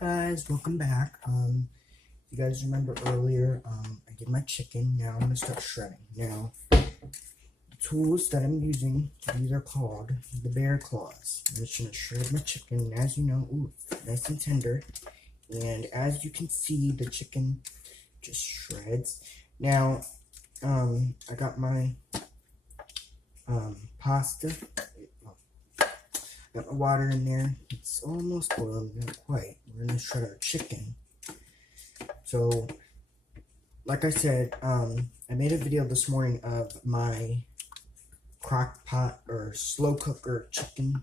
guys, welcome back. You guys remember earlier, I did my chicken. Now I'm gonna start shredding. Now, the tools that I'm using, these are called the bear claws. I'm just gonna shred my chicken, and as you know, ooh, nice and tender. And as you can see, the chicken just shreds. Now, I got my pasta. Got my water in there. It's almost boiled, not quite. We're gonna shred our chicken. So, like I said, I made a video this morning of my Crock-Pot or slow cooker chicken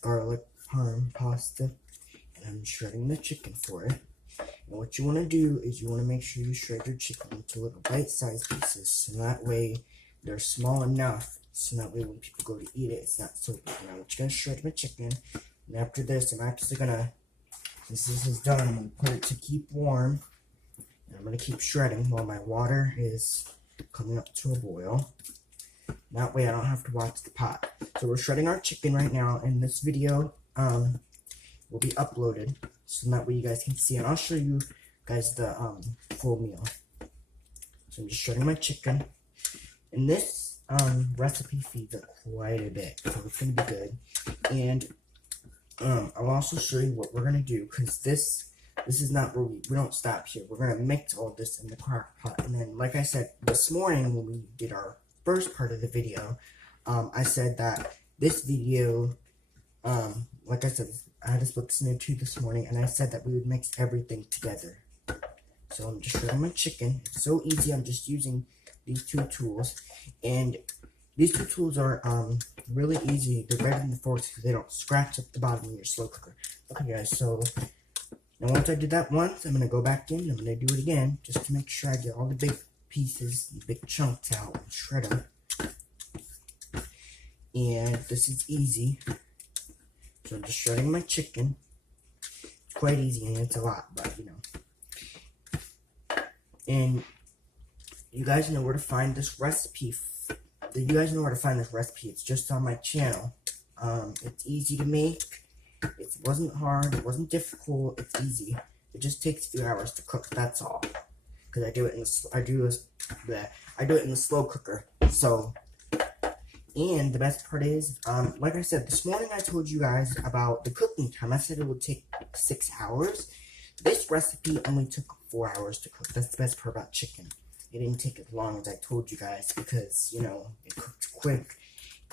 garlic parm pasta, and I'm shredding the chicken for it. And what you want to do is you want to make sure you shred your chicken into little bite-sized pieces, so that way they're small enough. So that way when people go to eat it, it's not so big. Now I'm just going to shred my chicken. And after this, I'm actually going to, since this is done, I'm going to put it to keep warm. And I'm going to keep shredding while my water is coming up to a boil. That way I don't have to watch the pot. So we're shredding our chicken right now. And this video will be uploaded. So that way you guys can see. And I'll show you guys the full meal. So I'm just shredding my chicken. And this recipe feeds it quite a bit, so it's going to be good. And I'll also show you what we're going to do, because this is not where we don't stop here. We're going to mix all this in the crock pot. And then, like I said, this morning when we did our first part of the video, I said that this video, like I said, I had to split this into two this morning, and I said that we would mix everything together. So I'm just shredding my chicken. It's so easy. I'm just using these two tools, and these two tools are really easy. They're better than the forks because they don't scratch up the bottom of your slow cooker. Okay guys, so now once I did that once, I'm going to go back in, I'm going to do it again, just to make sure I get all the big pieces, the big chunks out, and shred them. And this is easy. So I'm just shredding my chicken. It's quite easy, and it's a lot, but you know. And you guys know where to find this recipe. It's just on my channel. It's easy to make. It wasn't hard. It wasn't difficult. It's easy. It just takes a few hours to cook. That's all. Because I do it in the slow cooker. So, and the best part is, like I said this morning, I told you guys about the cooking time. I said it would take 6 hours. This recipe only took 4 hours to cook. That's the best part about chicken. It didn't take as long as I told you guys because, you know, it cooked quick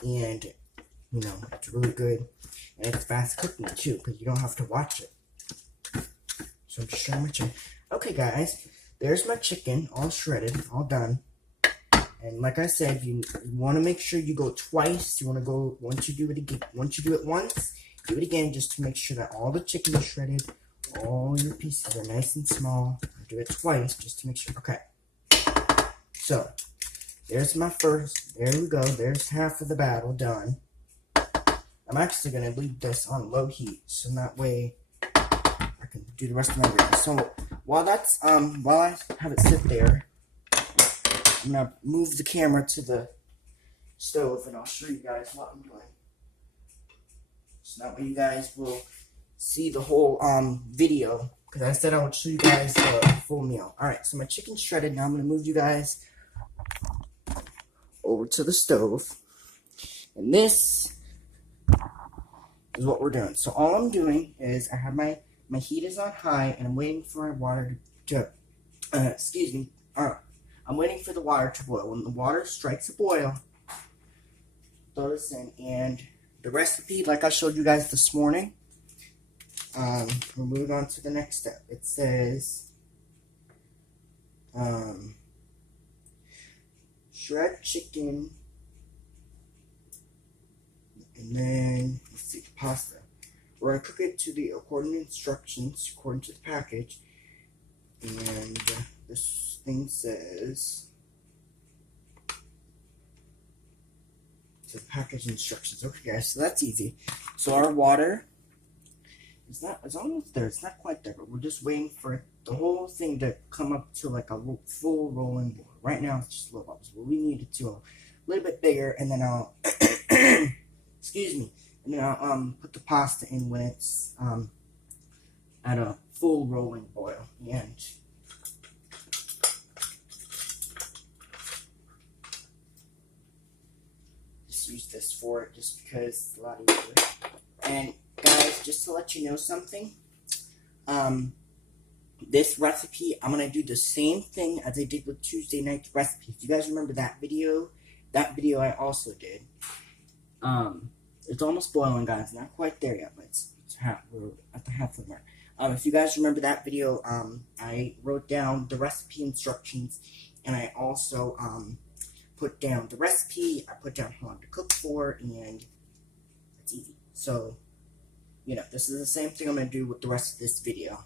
and, you know, it's really good. And it's fast cooking too because you don't have to watch it. So I'm just shredding my chicken. Okay, guys, there's my chicken all shredded, all done. And like I said, you want to make sure you go twice. You want to go, once you do it again, once you do it once, do it again just to make sure that all the chicken is shredded. All your pieces are nice and small. Do it twice just to make sure. Okay. So, there's my first, there we go, there's half of the battle done. I'm actually going to leave this on low heat, so that way I can do the rest of my video. So, while I have it sit there, I'm going to move the camera to the stove, and I'll show you guys what I'm doing. So that way you guys will see the whole video, because I said I would show you guys the full meal. Alright, so my chicken's shredded. Now I'm going to move you guys over to the stove, and this is what we're doing. So all I'm doing is I have my heat is on high, and I'm waiting for my water to I'm waiting for the water to boil. When the water strikes a boil, throw this in, and the recipe, like I showed you guys this morning, we're moving on to the next step. It says shred chicken, and then let's see, pasta. We're gonna cook it to the according to instructions, according to the package. And this thing says, the package instructions. Okay, guys, so that's easy. So our water it's almost there. It's not quite there, but we're just waiting for the whole thing to come up to like a full rolling boil. Right now, it's just little bubbles, but we need it to a little bit bigger, and then I'll, excuse me, and then I'll put the pasta in when it's at a full rolling boil. And just use this for it just because it's a lot easier. And guys, just to let you know something, this recipe, I'm going to do the same thing as I did with Tuesday night's recipe. If you guys remember that video I also did. It's almost boiling, guys. Not quite there yet, but we're at the halfway mark. If you guys remember that video, I wrote down the recipe instructions, and I also put down the recipe. I put down how long to cook for, and it's easy. So, you know, this is the same thing I'm going to do with the rest of this video.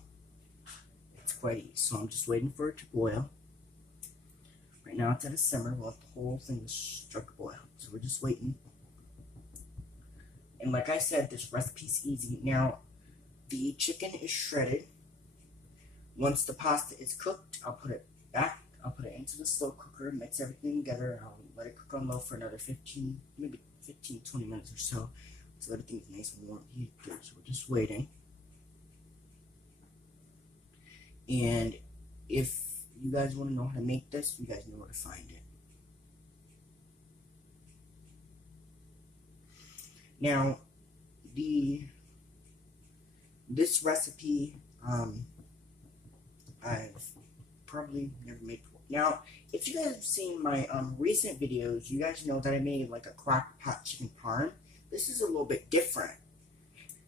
It's quite easy. So I'm just waiting for it to boil. Right now it's at a simmer. We'll let the whole thing struck a boil. So we're just waiting. And like I said, this recipe's easy. Now, the chicken is shredded. Once the pasta is cooked, I'll put it back. I'll put it into the slow cooker, mix everything together, and I'll let it cook on low for another 15, 20 minutes or so. So everything's nice and warm here. So we're just waiting. And if you guys want to know how to make this, you guys know where to find it. Now, this recipe, I've probably never made before. Now, if you guys have seen my recent videos, you guys know that I made like a Crock-Pot chicken parm. This is a little bit different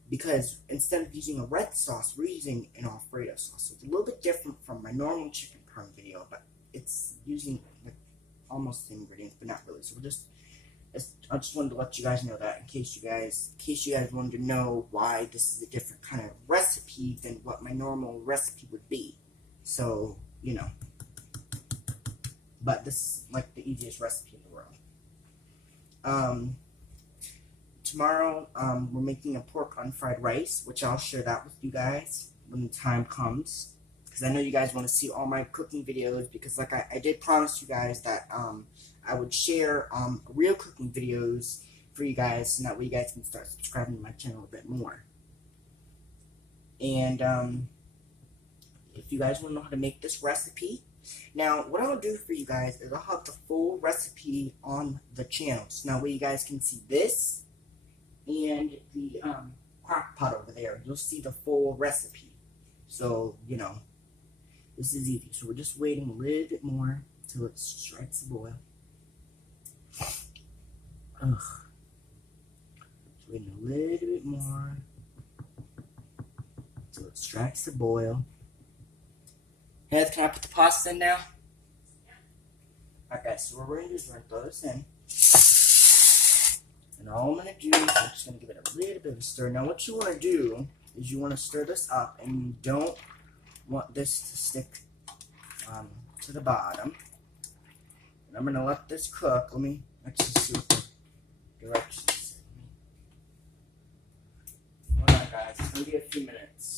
because instead of using a red sauce, we're using an alfredo sauce. So it's a little bit different from my normal chicken parm video, but it's using like almost the ingredients, but not really. So I just wanted to let you guys know that in case you guys wanted to know why this is a different kind of recipe than what my normal recipe would be. So, you know. But this is like the easiest recipe in the world. Tomorrow, we're making a pork unfried rice, which I'll share that with you guys when the time comes. Because I know you guys want to see all my cooking videos, because like I did promise you guys that I would share real cooking videos for you guys, so that way you guys can start subscribing to my channel a bit more. And if you guys want to know how to make this recipe, now what I'll do for you guys is I'll have the full recipe on the channel, so that way you guys can see this and the Crock-Pot over there. You'll see the full recipe. So, you know, this is easy. So we're just waiting a little bit more till it strikes a boil. Ugh. Just waiting a little bit more till it strikes a boil. Heath, can I put the pasta in now? Yeah. Okay, so what we're going to do is we're going to throw this in. And all I'm going to do is I'm just going to give it a little bit of a stir. Now what you want to do is you want to stir this up, and you don't want this to stick to the bottom. And I'm going to let this cook. Let's just see what the directions say. Hold on, guys. It's going to be a few minutes.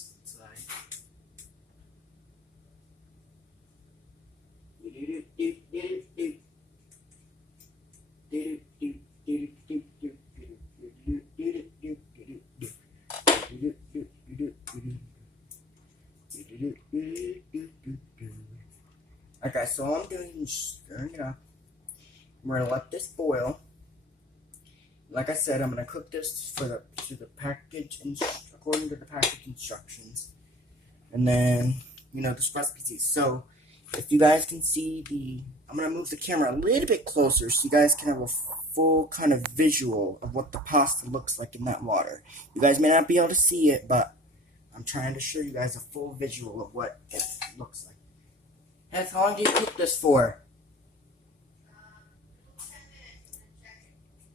Okay, so all I'm doing is stirring it up. We're gonna let this boil. Like I said, I'm gonna cook this to the package according to the package instructions. And then, you know, this recipe's easy. So if you guys can see I'm gonna move the camera a little bit closer so you guys can have a full kind of visual of what the pasta looks like in that water. You guys may not be able to see it, but I'm trying to show you guys a full visual of what it looks like. Heath, how long do you cook this for? 10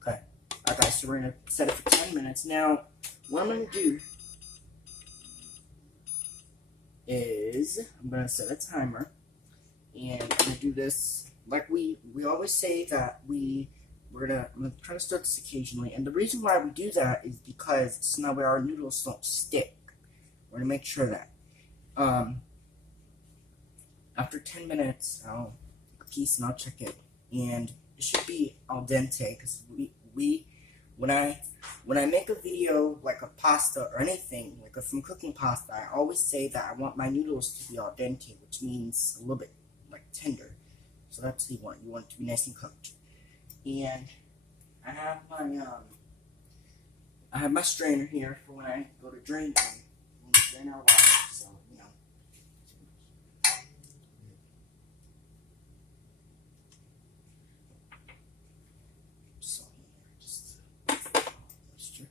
minutes. Okay, so we're going to set it for 10 minutes. Now, what I'm going to do is I'm going to set a timer, and I'm going to do this like we always say that I'm going to try to start this occasionally, and the reason why we do that is because so now our noodles don't stick. We're going to make sure that. After 10 minutes, I'll take a piece and I'll check it. And it should be al dente, because when I when I make a video like a pasta or anything, like if I'm cooking pasta, I always say that I want my noodles to be al dente, which means a little bit like tender. So that's what you want. You want it to be nice and cooked. And I have my strainer here for when I go to drain them. When we drain our water, so you know. So here, just moisture.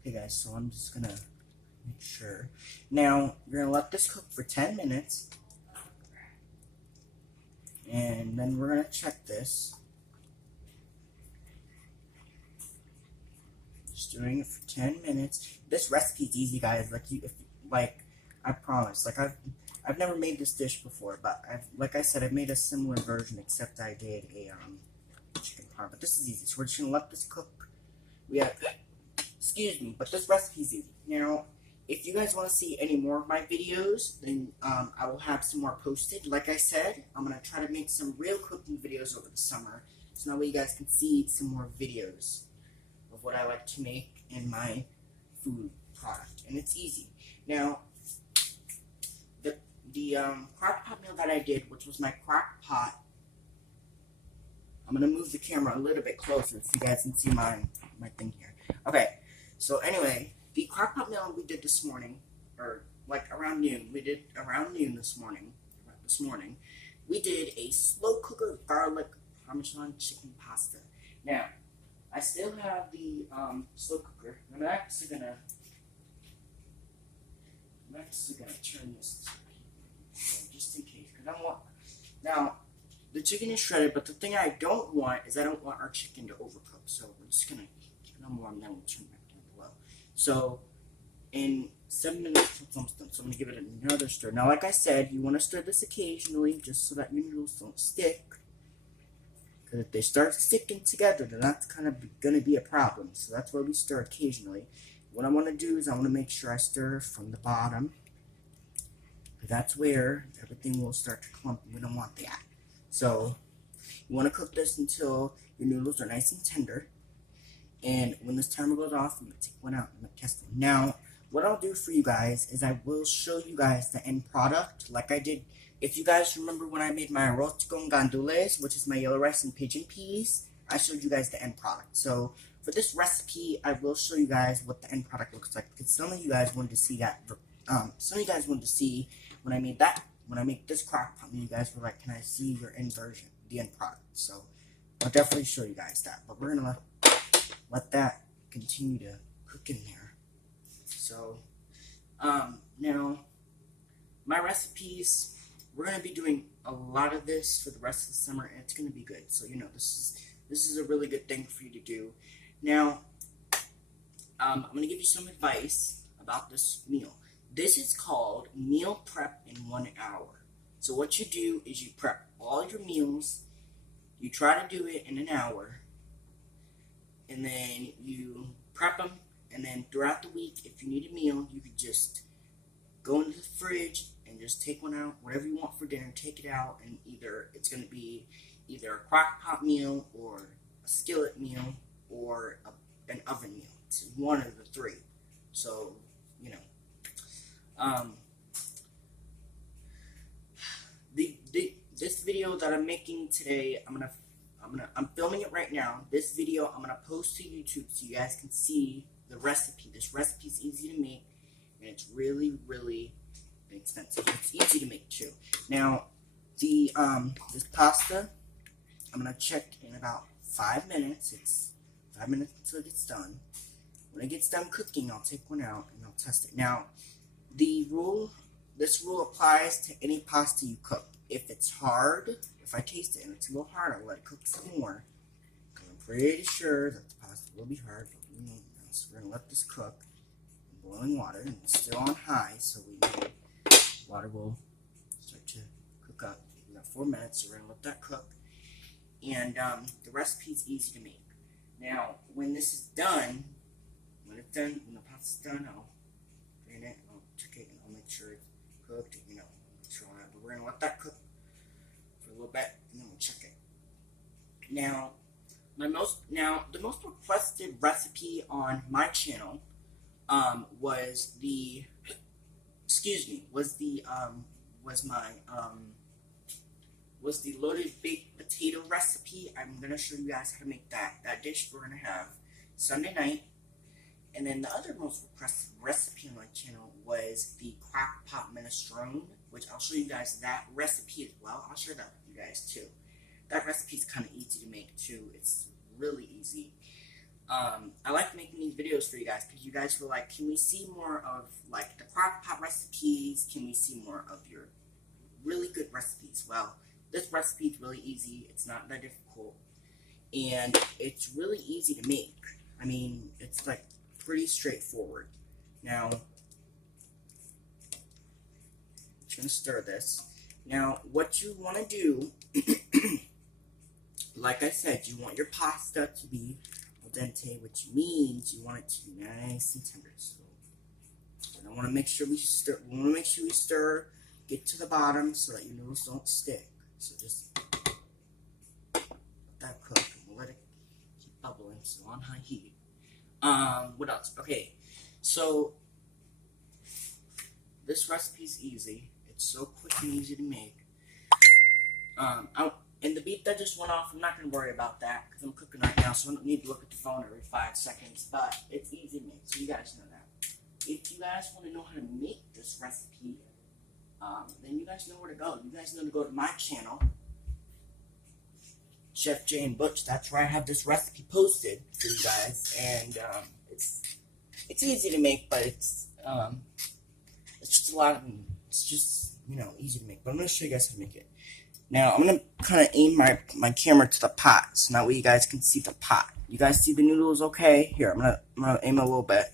Okay, guys. So I'm just gonna make sure. Now you're gonna let this cook for 10 minutes, and then we're gonna check this. Doing it for 10 minutes. This recipe is easy, guys. I promise. I've never made this dish before, but like I said, I've made a similar version, except I did a chicken parm. But this is easy. So we're just gonna let this cook. Excuse me, but this recipe is easy. Now, if you guys want to see any more of my videos, then I will have some more posted. Like I said, I'm gonna try to make some real cooking videos over the summer, so that way you guys can see some more videos of what I like to make in my food product, and it's easy. Now, the Crock-Pot meal that I did, which was my Crock-Pot, I'm gonna move the camera a little bit closer so you guys can see my thing here. Okay, so anyway, the Crock-Pot meal we did this morning, or like around noon, this morning, we did a slow cooker garlic parmesan chicken pasta. Now, I still have the slow cooker. I'm actually gonna turn this just in case, because I want. Now, the chicken is shredded, but the thing I don't want is I don't want our chicken to overcook. So we're just gonna keep it on warm, then we'll turn it back down below. So in 7 minutes, it's almost done. So I'm gonna give it another stir. Now, like I said, you want to stir this occasionally, just so that your noodles don't stick. Because if they start sticking together, then that's kind of going to be a problem. So that's why we stir occasionally. What I want to do is I want to make sure I stir from the bottom. That's where everything will start to clump. We don't want that. So you want to cook this until your noodles are nice and tender. And when this timer goes off, I'm going to take one out and test it. Now, what I'll do for you guys is I will show you guys the end product like I did. If you guys remember when I made my arroz con gandules, which is my yellow rice and pigeon peas, I showed you guys the end product. So for this recipe, I will show you guys what the end product looks like, because some of you guys wanted to see that. Some of you guys wanted to see when I made that. When I make this Crock-Pot, you guys were like, "Can I see your end version, the end product?" So I'll definitely show you guys that. But we're gonna let that continue to cook in there. So now my recipes. We're going to be doing a lot of this for the rest of the summer, and it's going to be good. So, you know, this is a really good thing for you to do. Now, I'm going to give you some advice about this meal. This is called meal prep in 1 hour. So what you do is you prep all your meals. You try to do it in an hour, and then you prep them, and then throughout the week, if you need a meal, you could just go into the fridge and just take one out, whatever you want for dinner, take it out, and it's going to be either a Crock-Pot meal or a skillet meal or an oven meal. It's one of the three. So, you know, this video that I'm making today, I'm filming it right now. This video I'm gonna post to YouTube so you guys can see the recipe. This recipe is easy to make, and it's really, really inexpensive. It's easy to make too. Now, this pasta, I'm gonna check in about 5 minutes. It's 5 minutes until it gets done. When it gets done cooking, I'll take one out and I'll test it. Now, this rule applies to any pasta you cook. If it's hard, if I taste it and it's a little hard, I'll let it cook some more. Because I'm pretty sure that the pasta will be hard. So we're gonna let this cook in boiling water, and it's still on high, so we know water will start to cook up. We got 4 minutes, so we're gonna let that cook. And the recipe is easy to make. Now, when this is done, when the pasta's done, I'll drain it, and I'll check it, and I'll make sure it's cooked, you know, make sure all that. But we're gonna let that cook for a little bit, and then we'll check it. Now, the most requested recipe on my channel was the was the loaded baked potato recipe. I'm gonna show you guys how to make that dish we're gonna have Sunday night. And then the other most requested recipe on my channel was the Crock-Pot minestrone, which I'll show you guys that recipe as well. I'll share that with you guys too. That recipe is kind of easy to make too. It's really easy. I like making these videos for you guys because you guys were like, can we see more of like the Crock-Pot recipes? Can we see more of your really good recipes? Well, this recipe is really easy. It's not that difficult, and it's really easy to make. I mean, it's like pretty straightforward. Now, I'm just gonna stir this. Now, what you want to do, like I said, you want your pasta to be al dente, which means you want it to be nice and tender. So, I want to make sure we stir. We want to make sure we stir, get to the bottom so that your noodles don't stick. So just let that cook and we'll let it keep bubbling. So on high heat. What else? Okay, so this recipe is easy. It's so quick and easy to make. And the beep that just went off, I'm not going to worry about that because I'm cooking right now, so I don't need to look at the phone every 5 seconds. But it's easy to make, so you guys know that. If you guys want to know how to make this recipe, then you guys know where to go. You guys know to go to my channel, Chef Jay and Butch. That's where I have this recipe posted for you guys, and it's easy to make, but it's just a lot of, it's just, you know, easy to make. But I'm gonna show you guys how to make it. Now I'm gonna kind of aim my camera to the pot, so that way you guys can see the pot. You guys see the noodles? Okay. Here, I'm gonna aim a little bit.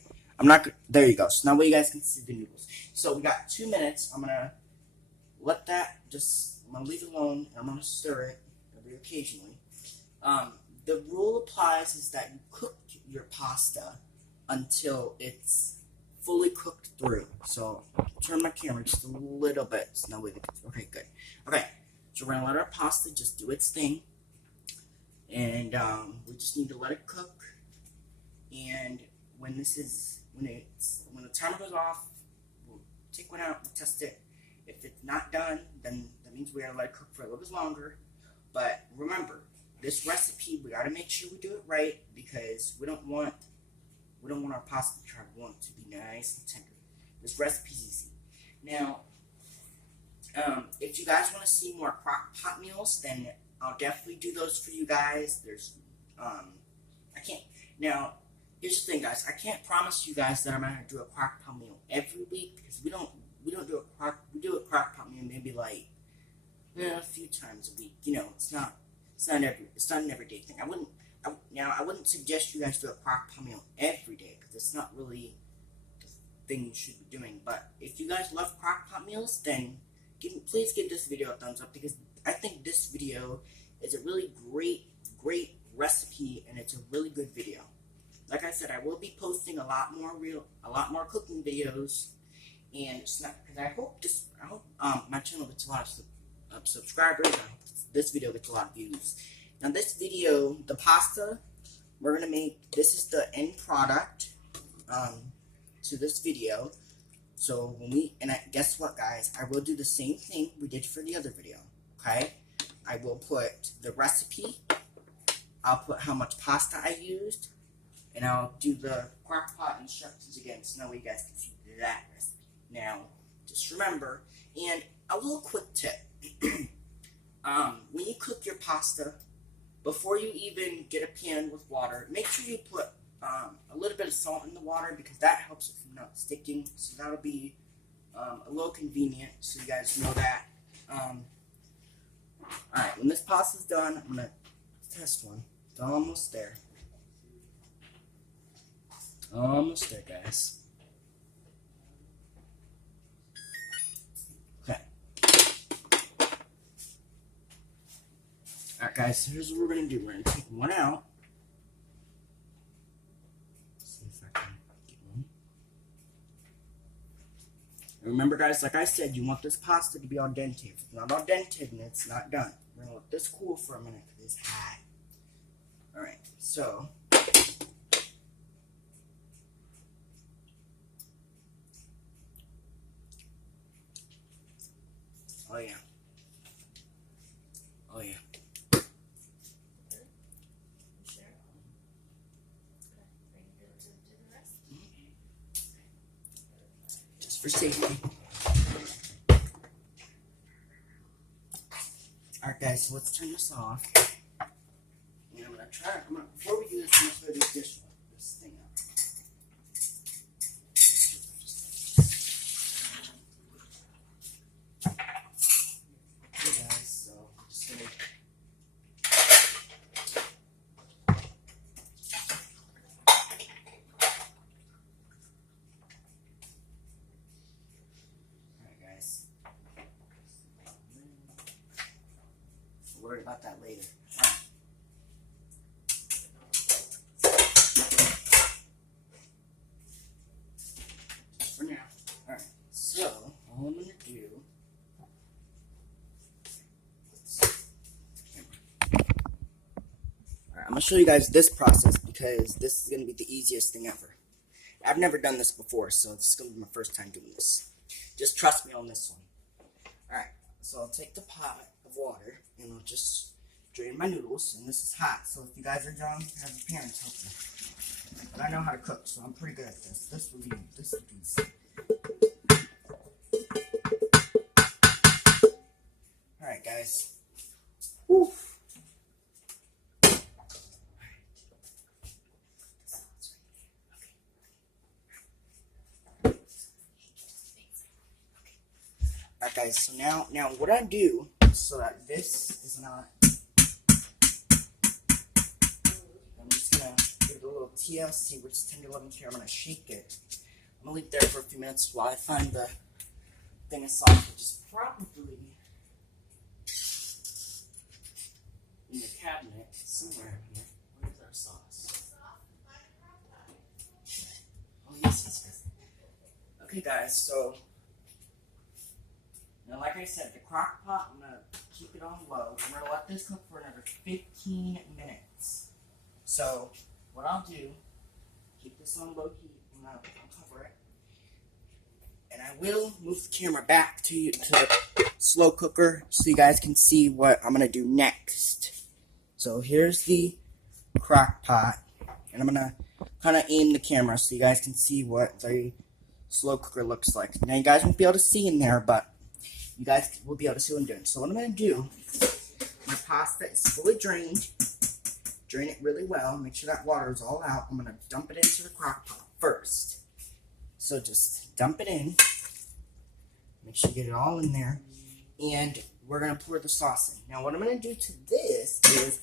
There you go. So now you guys can see the noodles. So we got 2 minutes. I'm gonna let that I'm gonna leave it alone, and I'm gonna stir it every occasionally. The rule applies is that you cook your pasta until it's fully cooked through. So turn my camera just a little bit. So now okay, good. Okay, so we're gonna let our pasta just do its thing, and we just need to let it cook. And when the timer goes off, we'll take one out, we'll test it. If it's not done, then that means we gotta let it cook for a little bit longer. But remember, this recipe, we gotta make sure we do it right because we don't want our pasta to be nice and tender. This recipe's easy. Now, if you guys want to see more Crock-Pot meals, then I'll definitely do those for you guys. Here's the thing, guys. I can't promise you guys that I'm gonna do a Crock-Pot meal every week because we do a Crock-Pot meal maybe like a few times a week. You know, it's not an everyday thing. I wouldn't suggest you guys do a Crock-Pot meal every day because it's not really the thing you should be doing. But if you guys love Crock-Pot meals, then please give this video a thumbs up because I think this video is a really great recipe and it's a really good video. Like I said, I will be posting a lot more cooking videos, and I hope my channel gets a lot of subscribers. I hope this video gets a lot of views. Now this video, the pasta we're gonna make, this is the end product to this video. So guess what, guys? I will do the same thing we did for the other video. Okay, I will put the recipe. I'll put how much pasta I used. And I'll do the Crock-Pot instructions again, so now you guys can see that recipe. Now, just remember, and a little quick tip. When you cook your pasta, before you even get a pan with water, make sure you put a little bit of salt in the water because that helps it from not sticking. So that'll be a little convenient, so you guys know that. Alright, when this pasta's done, I'm going to test one. It's almost there. Almost there, guys. Okay. Alright, guys, so here's what we're going to do. We're going to take one out. See if I can get one. And remember, guys, like I said, you want this pasta to be al dente. If it's not al dente, then it's not done. We're going to let this cool for a minute because it's hot. So, oh yeah. Oh yeah. Just for safety. Alright guys, so let's turn this off. And I'm gonna try, before we do this, I'm gonna throw this thing out. Okay guys, so I'm just gonna Alright guys. We'll worry about that later. For now. Alright, so all I'm gonna do, alright, I'm gonna show you guys this process because this is gonna be the easiest thing ever. I've never done this before, so this is gonna be my first time doing this. Just trust me on this one. Alright, so I'll take the pot of water and I'll just drain my noodles, and this is hot, so if you guys are young, have your parents help you. But I know how to cook, so I'm pretty good at this. This will be easy. Alright guys. Woo. Alright guys, so now what I do so that this is not, I'm just gonna give it a little TLC, which is 10 to 11 here. I'm gonna shake it. I'm gonna leave it there for a few minutes while I find the thing of sauce, which is probably in the cabinet somewhere here. Where's our sauce? Oh yes. Okay guys, so now like I said, the Crock-Pot, I'm gonna keep it on low. I'm gonna let this cook for another 15 minutes. So what I'll do, keep this on low heat, and I'll cover it. And I will move the camera back to the slow cooker so you guys can see what I'm gonna do next. So here's the Crock-Pot, and I'm gonna kind of aim the camera so you guys can see what the slow cooker looks like. Now you guys won't be able to see in there, but you guys will be able to see what I'm doing. So what I'm gonna do, my pasta is fully drained. Drain it really well. Make sure that water is all out. I'm gonna dump it into the Crock-Pot first. So just dump it in. Make sure you get it all in there. And we're gonna pour the sauce in. Now what I'm gonna do to this is,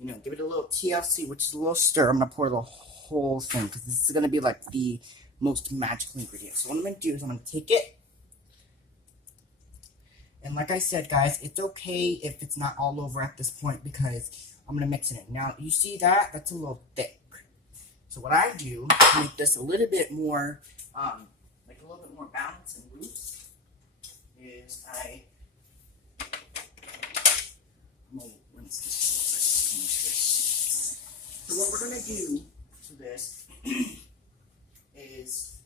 give it a little TLC, which is a little stir. I'm gonna pour the whole thing because this is gonna be like the most magical ingredient. So what I'm gonna do is I'm gonna take it. And like I said, guys, it's okay if it's not all over at this point because I'm going to mix it in. Now, you see that? That's a little thick. So what I do to make this a little bit more, balanced and loose is I'm going to rinse this a little bit. So what we're going to do to this is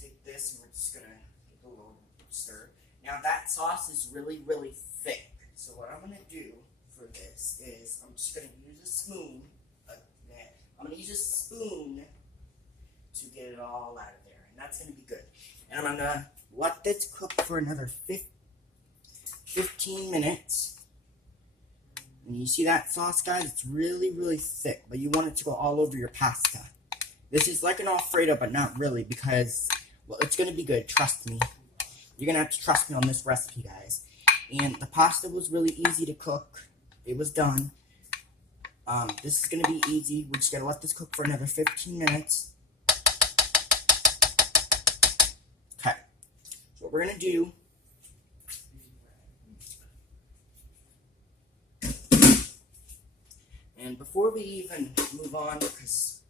take this and we're just going to give it a little stir. Now that sauce is really, really thick. So what I'm going to do for this is I'm just going to use a spoon. I'm going to use a spoon to get it all out of there. And that's going to be good. And I'm going to let this cook for another 15 minutes. And you see that sauce, guys? It's really, really thick. But you want it to go all over your pasta. This is like an alfredo, but not really because, well, it's going to be good. Trust me. You're going to have to trust me on this recipe, guys. And the pasta was really easy to cook. It was done. This is going to be easy. We're just going to let this cook for another 15 minutes. Okay. So what we're going to do, and before we even move on, because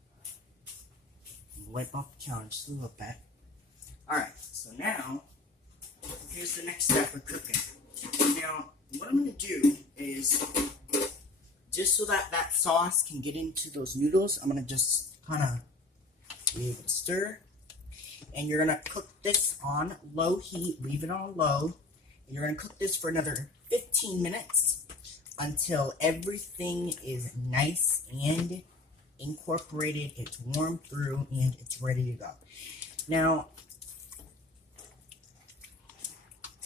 wipe off the counter just a little bit. Alright, so now, here's the next step of cooking. Now, what I'm going to do is, just so that that sauce can get into those noodles, I'm going to just kind of be able to stir. And you're going to cook this on low heat. Leave it on low. And you're going to cook this for another 15 minutes until everything is nice and incorporated. It's warmed through and it's ready to go. Now,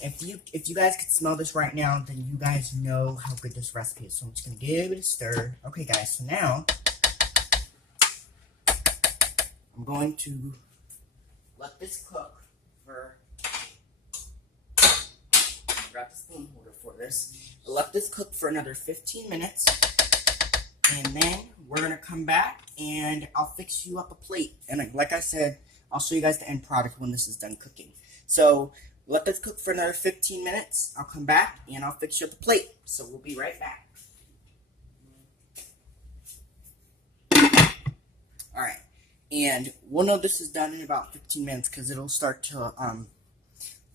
if you guys could smell this right now, then you guys know how good this recipe is. So I'm just going to give it a stir. Okay, guys, so now I'm going to let this cook for, I got the spoon holder for this. I'll let this cook for another 15 minutes. And then we're going to come back and I'll fix you up a plate. And like I said, I'll show you guys the end product when this is done cooking. So let this cook for another 15 minutes. I'll come back and I'll fix you up a plate. So we'll be right back. Alright. And we'll know this is done in about 15 minutes because it'll start to,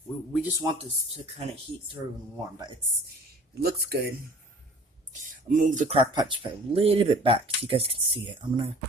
we just want this to kind of heat through and warm. But it looks good. I'll move the crock pot a little bit back so you guys can see it. I'm going to